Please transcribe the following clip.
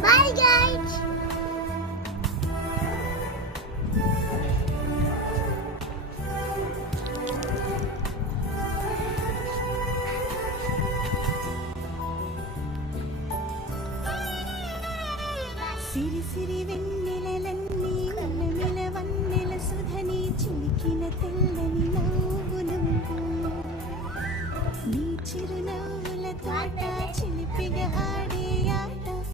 Bye guys. సిరి సిరి వెన్నెలలన్నీ ఉల్లమిల వన్నెల సుధని చిలికిన తెల్లని నవ్వులు నీ చిరునవ్వుల తోట చిలిపిగా ఆడి